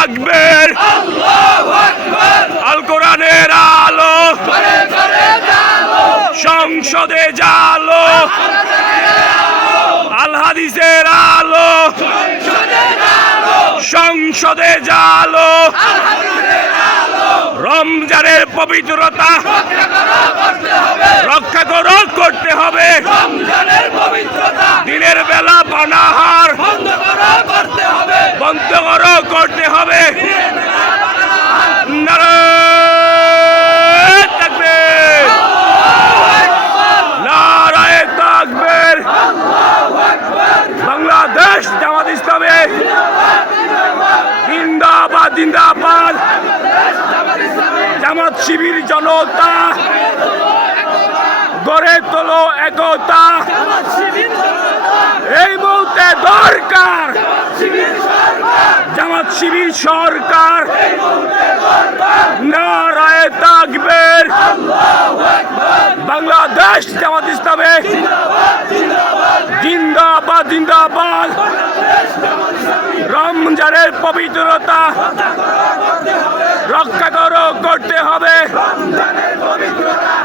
তাকবীর আল কোরআনের আলো সংসদে জালো। আল হাদিসের আলো সংসদে জালো। রমজানের পবিত্রতা রক্ষা করো করতে হবে। দিনের বেলা পানাহার করো করতে হবে। বাংলাদেশ জামাত ইসলামে। জিন্দাবাদ জিন্দাবাদ। জামাত শিবির জনতা। গড়ে তোলো একতা। এই মুহূর্তে দরকার জামাত শিবির সরকার নারায় বাংলাদেশ জামাত ইসলামে। জিন্দাবাদ জিন্দাবাদ। রমজানের পবিত্রতা রক্ষা করো, করতে হবে।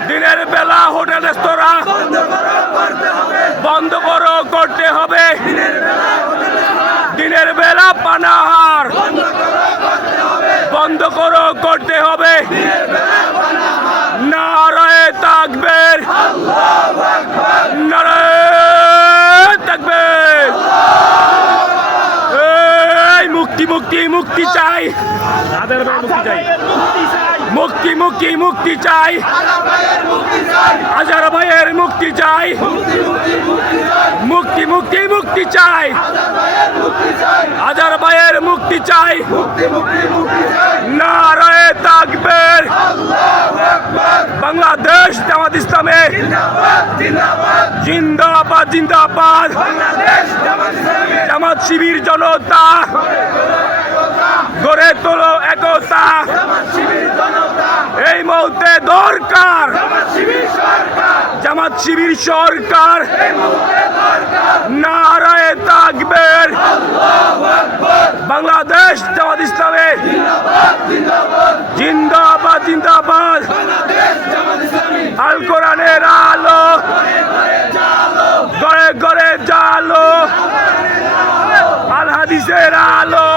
দিনের বেলা, হোটেল, রেস্তোরাঁ বন্ধ করো, করতে হবে দিনের বেলা পানাহার বন্ধ করো করতে হবে। নারায় তাকবের। নারায় তাকবের। মুক্তি মুক্তি মুক্তি চাই। মুক্তি চাই। মুক্তি মুক্তি মুক্তি চাই। হাজার ভাইয়ের মুক্তি চাই। মুক্তি মুক্তি মুক্তি চাই। হাজার ভাইয়ের মুক্তি চাই। নারায় তাকবের। বাংলাদেশ জামাত ইসলামে। জিন্দাবাদ জিন্দাবাদ। জামাত শিবির জনতা। গড়ে তোলো একতা। এই মুহূর্তে দরকার। জামাত শিবির সরকার নারায় তাকবের। বাংলাদেশ জামাত ইসলামে জিন্দাবাদ জিন্দাবাদ। আল কোরআনের আলো গড়ে গড়ে জালো আল হাদিসের আলো